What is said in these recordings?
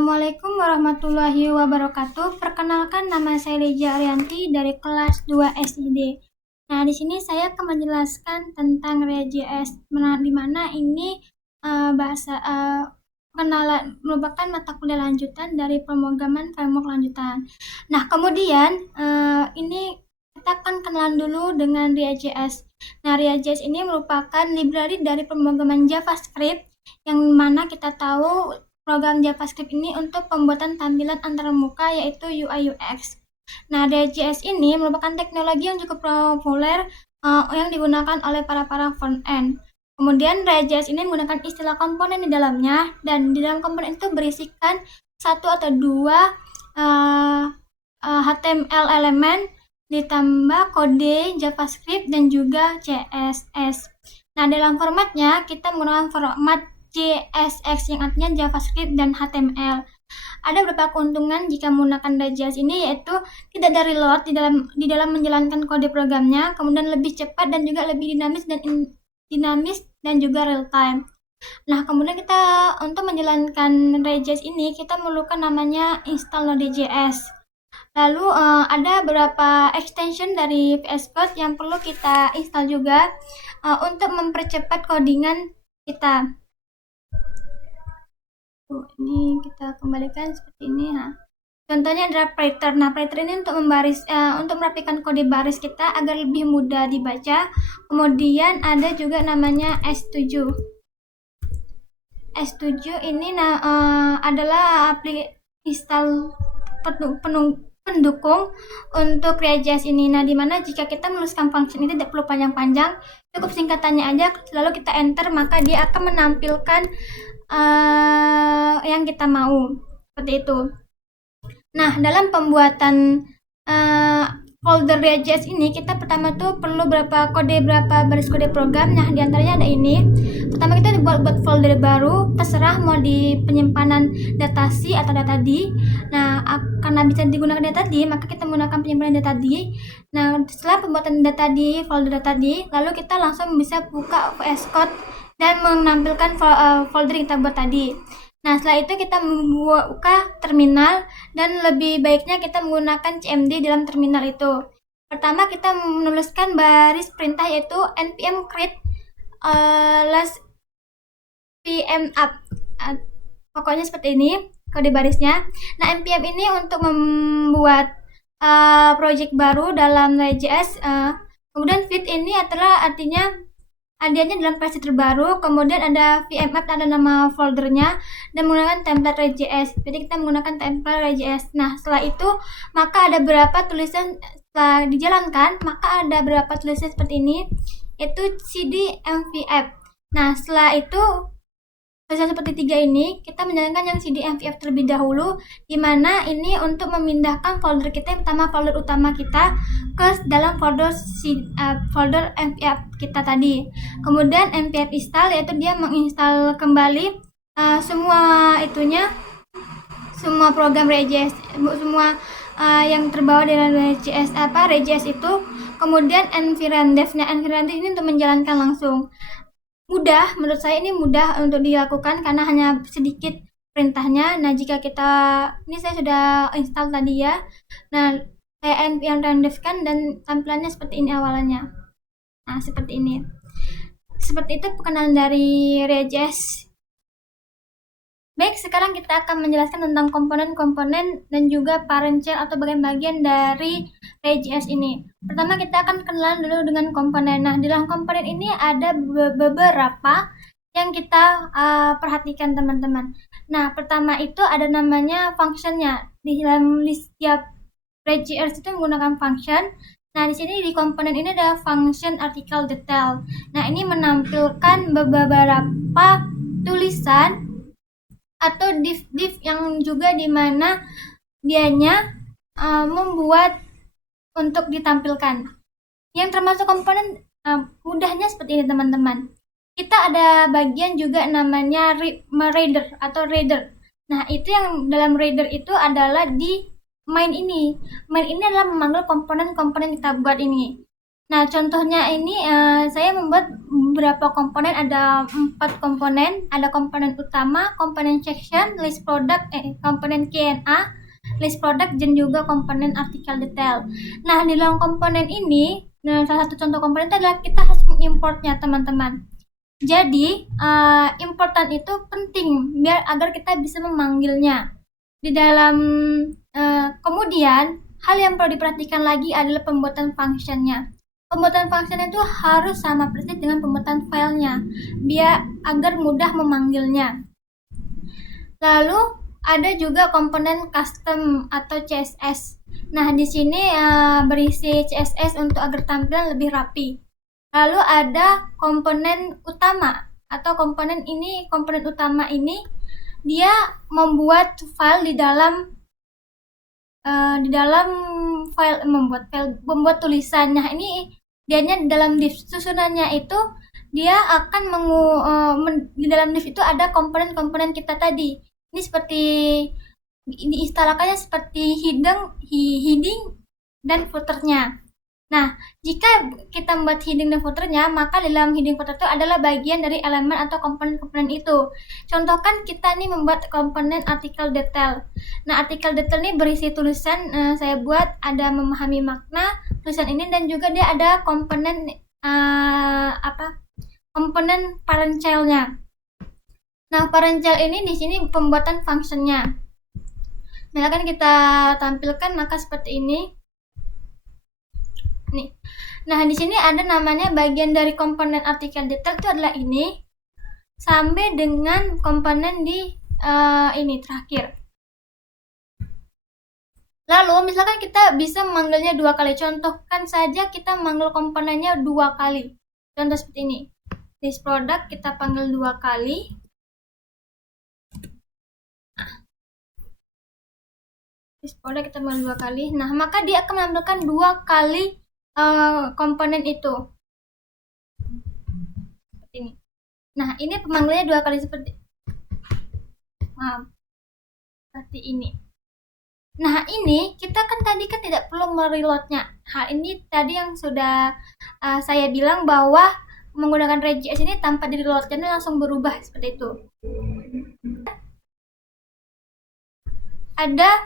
Assalamualaikum warahmatullahi wabarakatuh. Perkenalkan, nama saya Leja Arianti dari kelas 2 SID. Nah, di sini saya akan menjelaskan tentang React.js, di mana ini merupakan mata kuliah lanjutan dari pemrograman framework lanjutan. Nah, kemudian ini kita akan kenalan dulu dengan React.js. Nah, React.js ini merupakan library dari pemrograman JavaScript yang mana kita tahu program JavaScript ini untuk pembuatan tampilan antarmuka yaitu UI UX. Nah, React.js ini merupakan teknologi yang cukup populer yang digunakan oleh para front-end. Kemudian React.js ini menggunakan istilah komponen di dalamnya, dan di dalam komponen itu berisikan satu atau dua HTML elemen ditambah kode JavaScript dan juga CSS. Nah, dalam formatnya kita menggunakan format JSX yang artinya JavaScript dan HTML. Ada beberapa keuntungan jika menggunakan React.js ini, yaitu tidak ada reload di dalam menjalankan kode programnya, kemudian lebih cepat dan juga lebih dinamis dan juga real time. Nah, kemudian kita untuk menjalankan React.js ini kita memerlukan namanya install Node.js. Lalu ada beberapa extension dari VS Code yang perlu kita install juga untuk mempercepat codingan kita. Ini kita kembalikan seperti ini. Nah, contohnya adalah Python. Nah, Python ini untuk merapikan kode baris kita agar lebih mudah dibaca. Kemudian ada juga namanya S7. S7 ini adalah install pendukung untuk React.js ini. Nah, dimana jika kita menuliskan function ini tidak perlu panjang-panjang, cukup singkatannya aja, lalu kita enter, maka dia akan menampilkan yang kita mau, seperti itu. Nah, dalam pembuatan folder React.js ini, kita pertama tuh perlu berapa baris kode program. Nah, diantaranya ada ini. Pertama kita buat folder baru, terserah mau di penyimpanan data C atau data D. Nah, karena bisa digunakan data D, maka kita menggunakan penyimpanan data D. Nah, setelah pembuatan data D, folder data D, lalu kita langsung bisa buka VS Code dan menampilkan folder yang kita buat tadi. Nah, setelah itu kita membuka terminal, dan lebih baiknya kita menggunakan CMD dalam terminal itu. Pertama kita menuliskan baris perintah yaitu npm create last pm up. Pokoknya seperti ini kode barisnya. Nah, npm ini untuk membuat project baru dalam React.js. Kemudian feed ini adalah artinya adanya dalam versi terbaru. Kemudian ada vmapp, ada nama foldernya, dan menggunakan template React.js. Jadi kita menggunakan template React.js. Nah, setelah itu maka ada beberapa tulisan setelah dijalankan, maka ada beberapa tulisan seperti ini, yaitu cd mvf. Nah, setelah itu tulisan seperti 3 ini kita menjalankan yang cd mvf terlebih dahulu, dimana ini untuk memindahkan folder kita, yang pertama folder utama kita, ke dalam folder mvf kita tadi. Kemudian mvf install, yaitu dia menginstal kembali semua program React.js, semua yang terbawa dengan React.js itu. Kemudian environment dev. Nah, environment ini untuk menjalankan langsung. Mudah, menurut saya ini mudah untuk dilakukan karena hanya sedikit perintahnya. Nah, jika ini saya sudah install tadi ya. Nah, saya npm rendezkan dan tampilannya seperti ini awalannya. Nah, seperti ini. Seperti itu perkenalan dari React.js. Baik, sekarang kita akan menjelaskan tentang komponen-komponen dan juga parent child atau bagian-bagian dari React.js ini. Pertama kita akan kenalan dulu dengan komponen. Nah, di dalam komponen ini ada beberapa yang kita perhatikan teman-teman. Nah, pertama itu ada namanya functionnya. Di dalam setiap React.js itu menggunakan function. Nah, di sini di komponen ini ada function article detail. Nah, ini menampilkan beberapa tulisan atau div yang juga dimana dianya membuat untuk ditampilkan. Yang termasuk komponen mudahnya seperti ini teman-teman. Kita ada bagian juga namanya reader atau reader. Nah, itu yang dalam reader itu adalah di main ini. Main ini adalah memanggil komponen-komponen kita buat ini. Nah, contohnya ini saya membuat berapa komponen, ada 4 komponen, ada komponen utama, komponen section, list product, komponen Q&A, list product, dan juga komponen artikel detail. Nah, di dalam komponen ini, salah satu contoh komponen itu adalah kita harus mengimportnya, teman-teman. Jadi, importan itu penting biar agar kita bisa memanggilnya. Di dalam kemudian, hal yang perlu diperhatikan lagi adalah pembuatan functionnya. Pembuatan function itu harus sama persis dengan pembuatan filenya, biar agar mudah memanggilnya. Lalu ada juga komponen custom atau CSS. Nah, di sini berisi CSS untuk agar tampilan lebih rapi. Lalu ada komponen utama atau komponen utama ini dia membuat file di dalam file, membuat tulisan. Nah, ini dianya di dalam div. Susunannya itu dia akan di dalam div itu ada komponen-komponen kita tadi. Ini seperti diistilahkannya seperti heading dan footernya. Nah, jika kita membuat heading dan footernya, maka di dalam heading footer itu adalah bagian dari elemen atau komponen-komponen itu. Contohkan kita nih membuat komponen artikel detail. Nah, artikel detail ini berisi tulisan, saya buat ada memahami makna tulisan ini, dan juga dia ada komponen komponen parent child-nya. Nah, parent child ini di sini pembuatan functionnya. Misalkan kita tampilkan maka seperti ini. Nih. Nah, di sini ada namanya bagian dari komponen artikel detail itu adalah ini sampai dengan komponen di ini terakhir. Lalu misalkan kita bisa memanggilnya 2 kali. Contohkan saja kita manggil komponennya 2 kali. Contoh seperti ini. List product kita panggil 2 kali. List product kita panggil 2 kali. Nah, maka dia akan menampilkan 2 kali komponen itu seperti ini. Nah, ini pemanggilannya 2 kali seperti ini. Nah, ini kita kan tadi kan tidak perlu mereloadnya. Hal ini tadi yang sudah saya bilang bahwa menggunakan React.js ini tanpa di-reloadnya langsung berubah seperti itu. Ada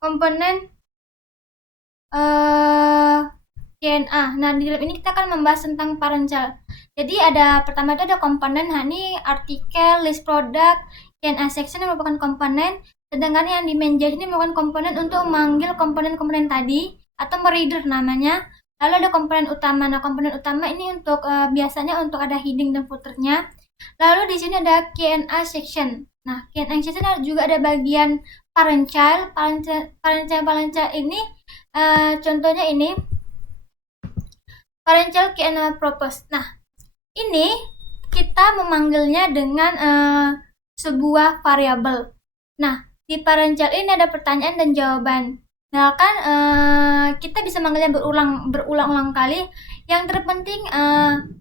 komponen Q&A. Nah, di dalam ini kita akan membahas tentang parent child. Jadi pertama itu ada komponen, ini artikel, list product, Q&A section yang merupakan komponen, sedangkan yang di main.js ini merupakan komponen untuk memanggil komponen-komponen tadi atau mereader namanya. Lalu ada komponen utama. Nah, komponen utama ini untuk biasanya untuk ada heading dan footernya. Lalu di sini ada Q&A section. Nah, Q&A section juga ada bagian parent child. Parent child ini contohnya ini parent child Q&A propose. Nah, ini kita memanggilnya dengan sebuah variabel. Nah, di parent child ini ada pertanyaan dan jawaban. Nah, kan kita bisa manggilnya berulang-ulang kali. Yang terpenting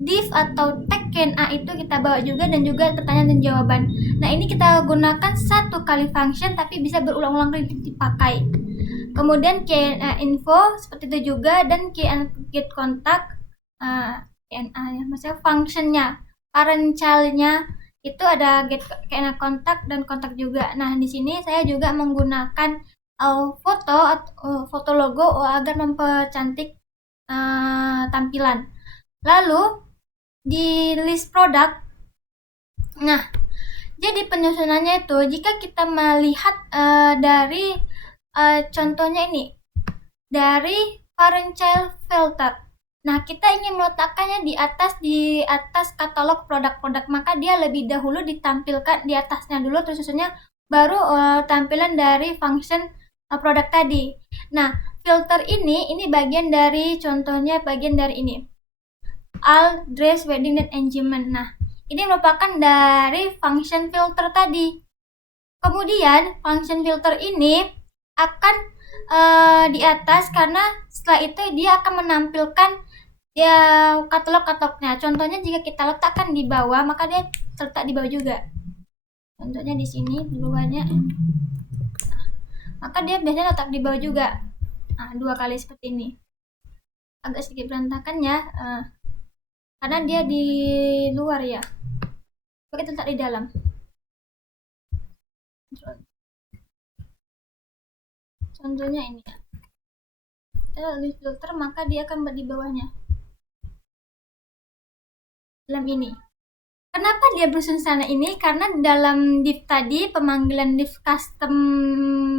div atau tag Q&A itu kita bawa juga, dan juga pertanyaan dan jawaban. Nah, ini kita gunakan 1 kali function tapi bisa berulang-ulang kali dipakai. Kemudian Q&A info seperti itu juga, dan Q&A get contact Q&A ya, maksudnya functionnya parent child-nya itu ada get Q&A contact dan kontak juga. Nah, di sini saya juga menggunakan foto logo agar mempercantik tampilan. Lalu di list product, nah jadi penyusunannya itu jika kita melihat dari contohnya ini dari parent child filter. Nah, kita ingin meletakkannya di atas katalog produk-produk, maka dia lebih dahulu ditampilkan di atasnya dulu, terus susunnya baru tampilan dari function produk tadi. Nah, filter ini bagian dari contohnya bagian dari ini. All, dress, wedding, dan engagement. Nah, ini merupakan dari function filter tadi. Kemudian function filter ini akan di atas karena setelah itu dia akan menampilkan katalog-katalognya. Contohnya jika kita letakkan di bawah, maka dia terletak di bawah juga. Contohnya di sini di bawahnya. Nah, maka dia biasanya letak di bawah juga. Nah, 2 kali seperti ini. Agak sedikit berantakan ya. karena dia di luar ya. Coba kita letak di dalam. Contohnya ini ya. Kita list filter, maka dia akan di bawahnya. Dalam ini. Kenapa dia berusun sana ini? Karena dalam div tadi, pemanggilan div custom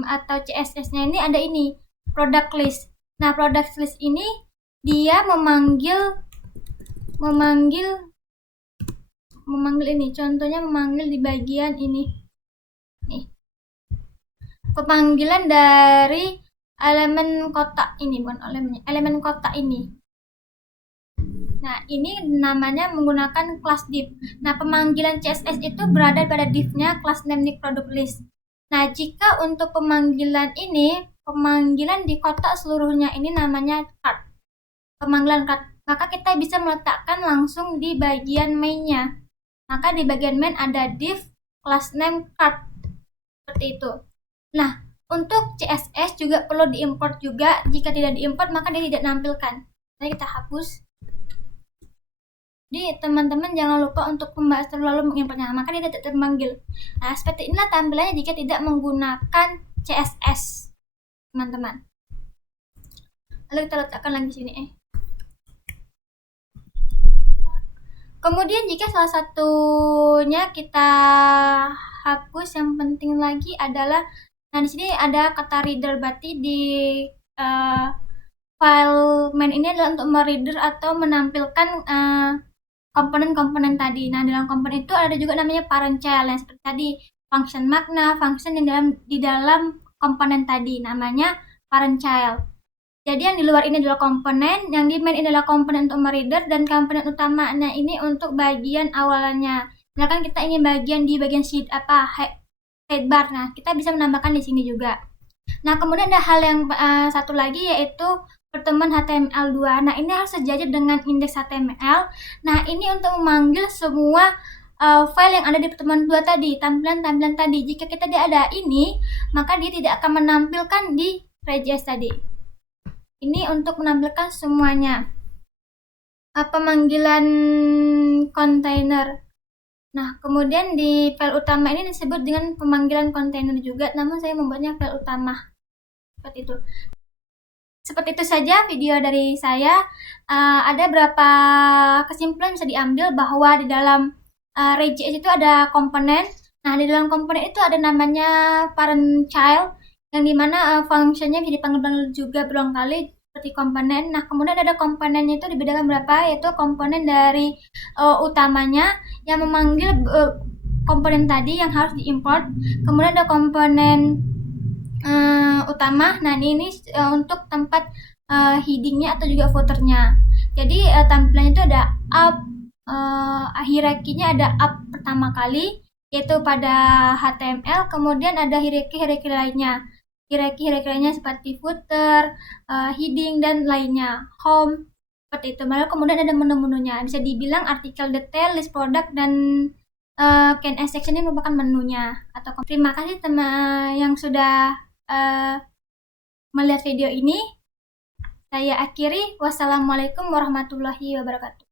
atau CSS-nya ini ada ini, product list. Nah, product list ini dia memanggil ini. Contohnya memanggil di bagian ini. Nih. Pemanggilan dari elemen kotak ini, bukan elemen kotak ini. Nah, ini namanya menggunakan class div. Nah, pemanggilan CSS itu berada pada div-nya class name di product list. Nah, jika untuk pemanggilan ini, pemanggilan di kotak seluruhnya ini namanya card. Pemanggilan card. Maka kita bisa meletakkan langsung di bagian main-nya. Maka di bagian main ada div class name card. Seperti itu. Nah, untuk CSS juga perlu diimport juga. Jika tidak diimport, maka dia tidak nampilkan. Jadi kita hapus. Jadi teman-teman jangan lupa untuk membahas terlalu mengimportnya, maka dia tidak terpanggil. Nah, seperti inilah tampilannya jika tidak menggunakan CSS, teman-teman. Lalu kita letakkan lagi sini. Kemudian jika salah satunya kita hapus, yang penting lagi adalah, nah di sini ada kata reader, berarti di file main ini adalah untuk mereader atau menampilkan komponen-komponen tadi. Nah, dalam komponen itu ada juga namanya parent child yang seperti tadi, function makna, function yang di dalam komponen tadi namanya parent child. Jadi yang di luar ini adalah komponen, yang di main ini adalah komponen untuk mereader, dan komponen utamanya ini untuk bagian awalannya. Misalkan kita ingin bagian di bagian sheet headbar, nah kita bisa menambahkan di sini juga. Nah, kemudian ada hal yang satu lagi, yaitu pertemuan HTML2. Nah, ini harus sejajar dengan indeks HTML. Nah, ini untuk memanggil semua file yang ada di pertemuan 2 tadi, tampilan-tampilan tadi. Jika kita tidak ada ini, maka dia tidak akan menampilkan di Regex tadi. Ini untuk menampilkan semuanya. Pemanggilan kontainer. Nah, kemudian di file utama ini disebut dengan pemanggilan kontainer juga, namun saya membuatnya file utama. Seperti itu saja video dari saya. Ada beberapa kesimpulan bisa diambil bahwa di dalam Regex itu ada komponen. Nah, di dalam komponen itu ada namanya parent child, yang dimana fungsinya bisa dipanggil juga berulang kali seperti komponen. Nah, kemudian ada komponennya itu dibedakan berapa, yaitu komponen dari utamanya yang memanggil komponen tadi yang harus diimport. Kemudian ada komponen utama. Nah, ini untuk tempat headingnya atau juga footernya. Jadi tampilannya itu ada up, hierarkinya ada up pertama kali, yaitu pada HTML. Kemudian ada hierarki lainnya. Hierarki lainnya seperti footer, heading, dan lainnya, home, seperti itu. Lalu kemudian ada menu-menunya. Bisa dibilang artikel detail, list product, dan Q&A section ini merupakan menunya. Terima kasih teman yang sudah melihat video ini. Saya akhiri. Wassalamualaikum warahmatullahi wabarakatuh.